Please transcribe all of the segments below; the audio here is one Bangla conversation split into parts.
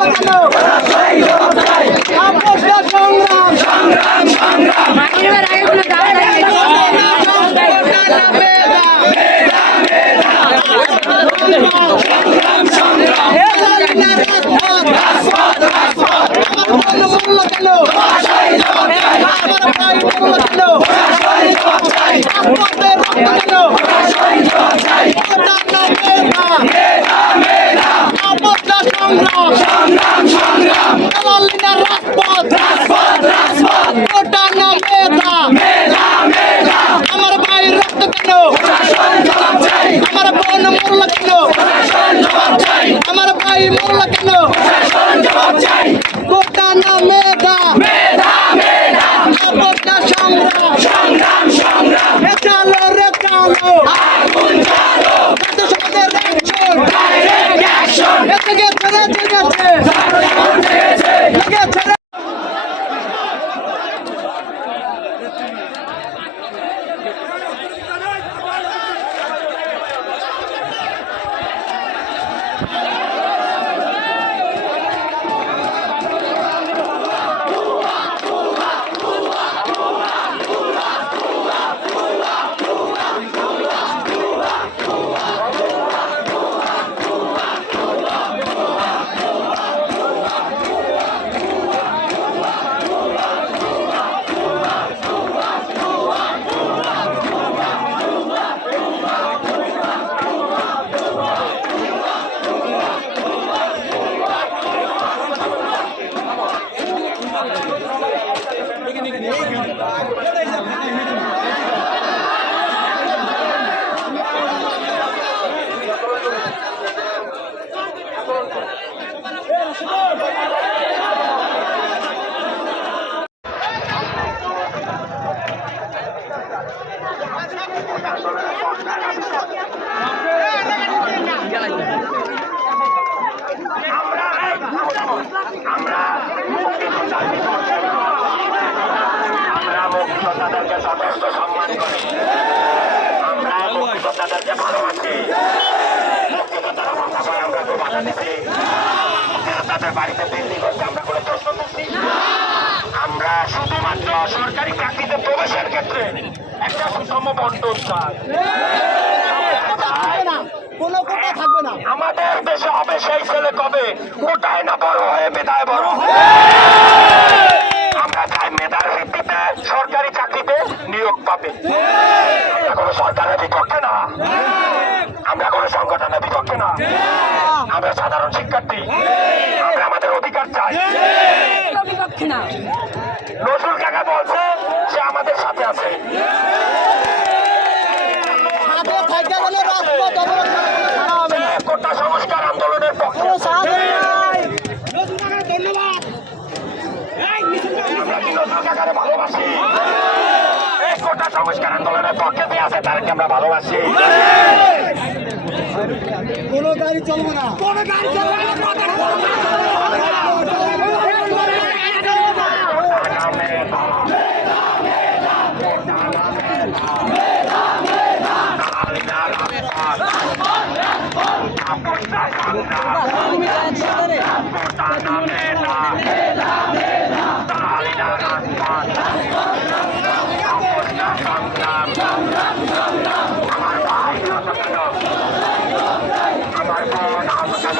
কেন আমরা মুক্তিযোদ্ধাদেরকে যথেষ্ট সম্মান করি। আমরা মুক্তিযোদ্ধাদেরকে ভালোবাসি। মুক্তিযোদ্ধারা কথা বলে আমরা তো বাধা দিচ্ছি। মুক্তিযোদ্ধাদের বাড়িতে বিল্ডিং আমরা কোনো প্রশ্ন করছি আমরা শুধুমাত্র সরকারি চাকরিতে প্রবেশের ক্ষেত্রে একটা সুষম বন্টন চাই। না। কোনো কোটা থাকবে না। আমাদের দেশে হবে সেই ছেলে কবে? কোটায় না বড় হয়ে মেধায় বড় হবে। কোনো সরকারের বিপক্ষে না। আমরা কোনো সংগঠনের বিপক্ষে না। আমরা সাধারণ শিক্ষার্থী। আমরা আমাদের অধিকার চাই। নজরুল কাকা বলছে সে আমাদের সাথে আছে। কোটা সংস্কার আন্দোলনের পক্ষে কোনো সাহায্য নাই আমরা কি নজরুল কাকারে ভালোবাসি এই কোটা সংস্কার আন্দোলনের পক্ষে যে আছে তাদেরকে আমরা ভালোবাসি। কোনো গাড়ি চলবে না। কোনো গাড়ি চলবে না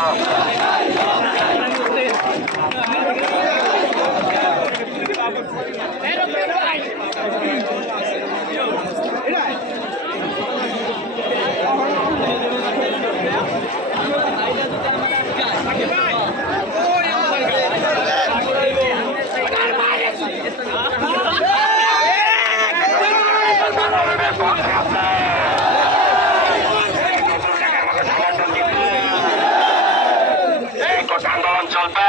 আলোচনা এই কোটা আন্দোলন চলবে